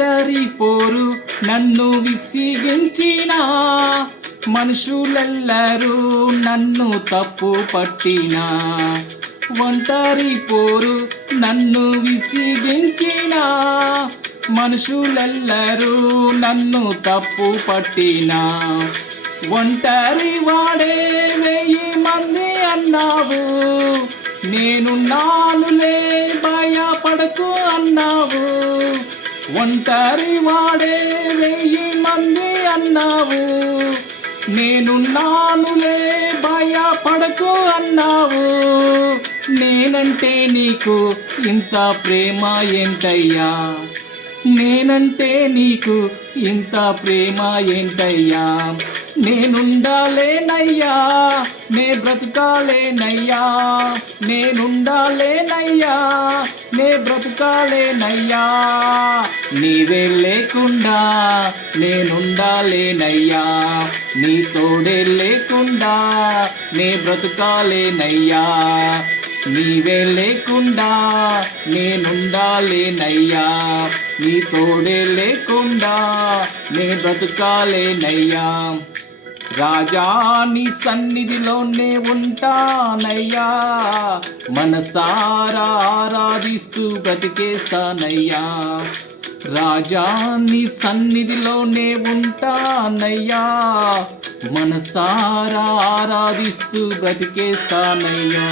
ఒంటరి పోరు నన్ను విసిగించిన మనుషులెల్లరూ నన్ను తప్పు పట్టిన ఒంటరి పోరు నన్ను విసిగించిన మనుషులెల్లరూ నన్ను తప్పు పట్టిన ఒంటరి వాడే 1000 మంది అన్నావు నేనున్నానులే భయపడకు అన్నావు ఒంటరి వాడే 1000 మంది అన్నావు నేనున్నానులే భయపడకు అన్నావు నేనంటే నీకు ఇంత ప్రేమ ఏంటయ్యా నేనంటే నీకు ఇంత ప్రేమ ఏంటయ్యా నేనుండాలేనయ్యా నే బ్రతుకాలేనయ్యా నేనుండాలేనయ్యా నే బ్రతుకాలేనయ్యా నీవే లేకుండా నేనుండాలేనయ్యా నీ తోడే లేకుండా నే బ్రతుకాలేనయ్యా నీవే లేకుండా నేనుండాలేనయ్యా నీ తోడే లేకుండా నే బ్రతుకాలేనయ్యా రాజా నీ సన్నిధిలోనే ఉంటానయ్యా మనసారా ఆరాధిస్తూ బ్రతికేస్తానయ్యా రాజా నీ సన్నిధిలోనే ఉంటానయ్యా మనసారా ఆరాధిస్తూ బ్రతికేస్తానయ్యా